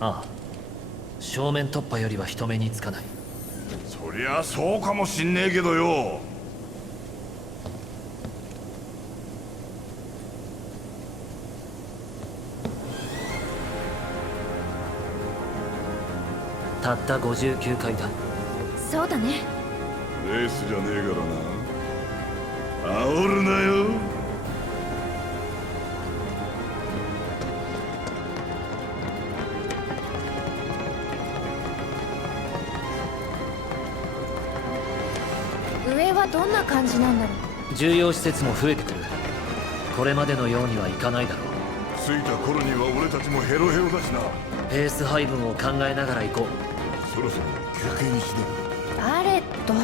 ああ。正面突破よりは人目につかない。そりゃそうかもしんねえけどよ。たった59回だ。そうだね。レースじゃねえからな。煽るなよはどんな感じなんだろう？重要施設も増えてくる。これまでのようにはいかないだろう。着いた頃には俺たちもヘロヘロだしな。ペース配分を考えながら行こそろそろ休憩にしね。バレット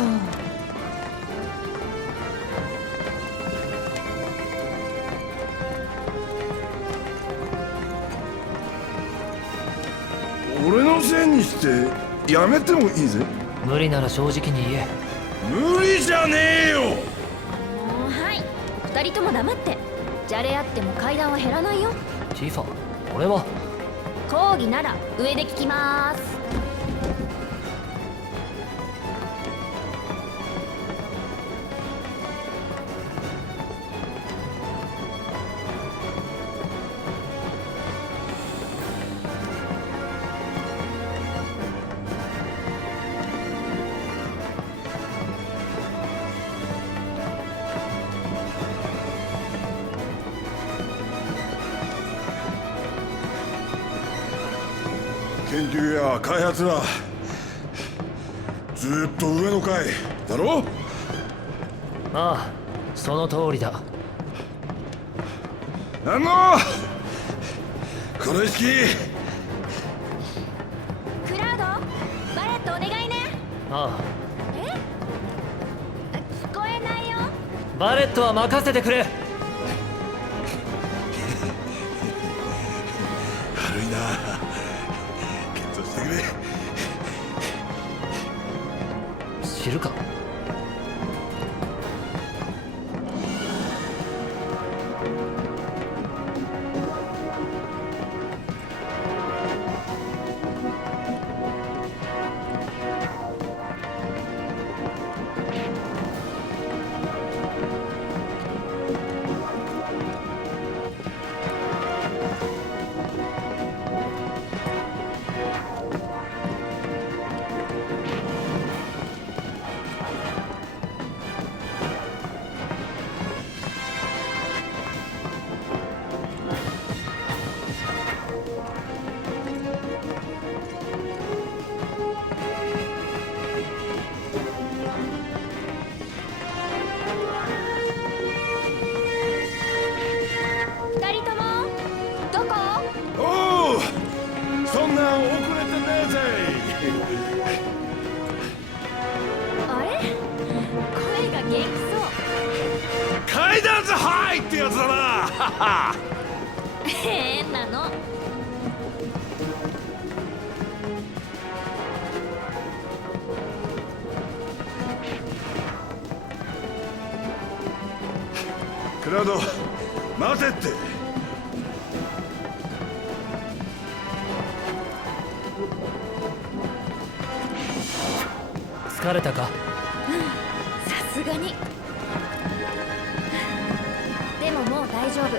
俺のせいにしてやめてもいいぜ。う無理なら正直に言え無理じゃねえよ。もうはい。二人とも黙って。じゃれ合っても階段は減らないよ。ティファ俺は。講義なら上で聞きます研究や開発はずーっと上の階だろ？ああその通りだ。あの？この意識。クラウドバレットお願いね。あえ？聞こえないよ。あバレットは任せてくれ知るかそんなん遅れてねえぜあれ？声が元気そう階段図はいってやつだな。変なの。クラウド待てって疲れたか？さすがに。でももう大丈夫。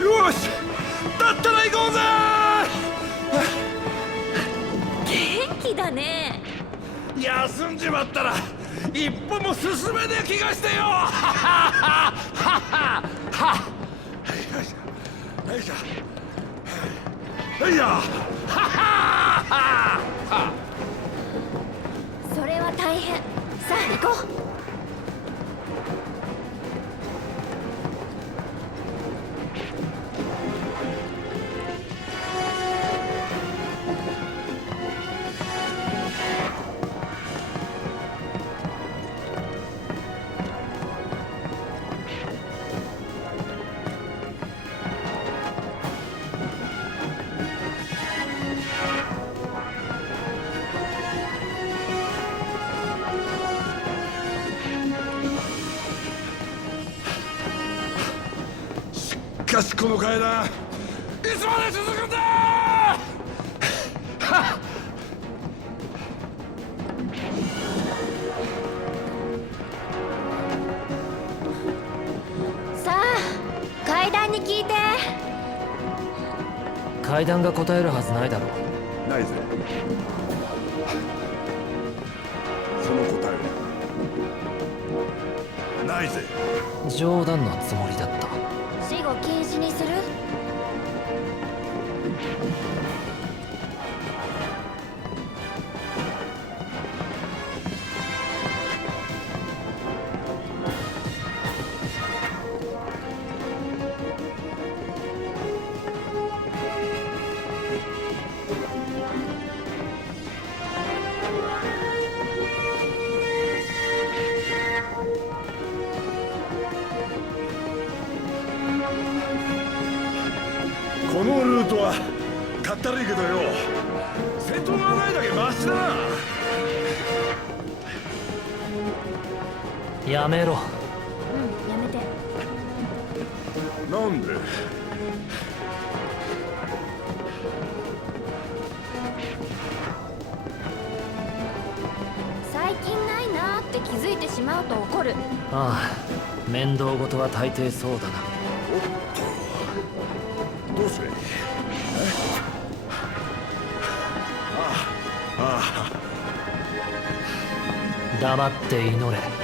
よしだったら行こうぜ！元気だね。休んじまったら一歩も進めねえ気がしてよ！ははははははよいしょよいしょはいやそれは大変。かしこの階段いつまで続くんだ！さあ階段に聞いて。階段が答えるはずないだろう。ないぜ。その答えは？ないぜ。冗談のつもりだったを禁止にする？ったるいけどよ。瀬戸がないだけマシだな。やめろ。うんやめて。なんで？最近ないなーって気づいてしまうと怒る。ああ面倒事は大抵そうだな。おっと。どうすれ？あ黙って祈れ。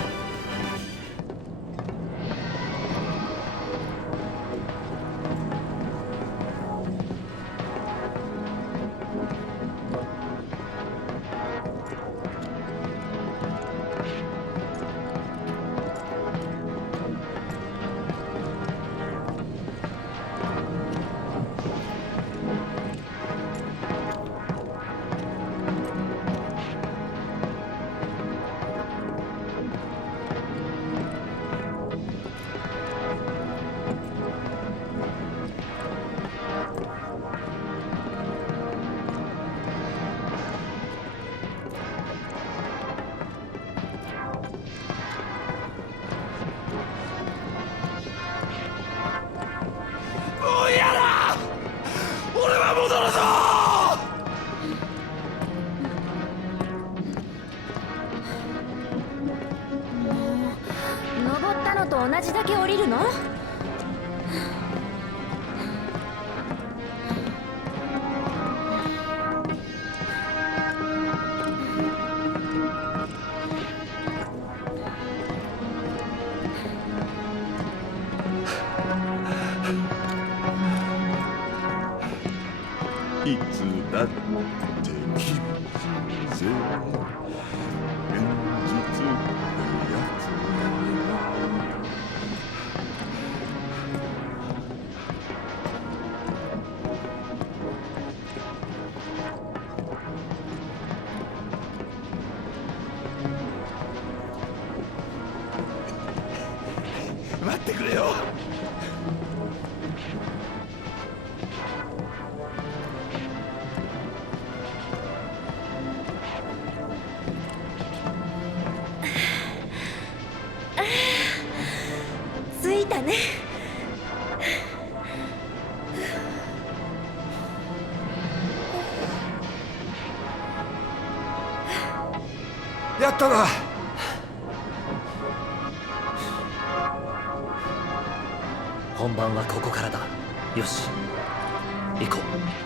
と同じだけ降りるの？やったな。本番はここからだ。よし。行こう。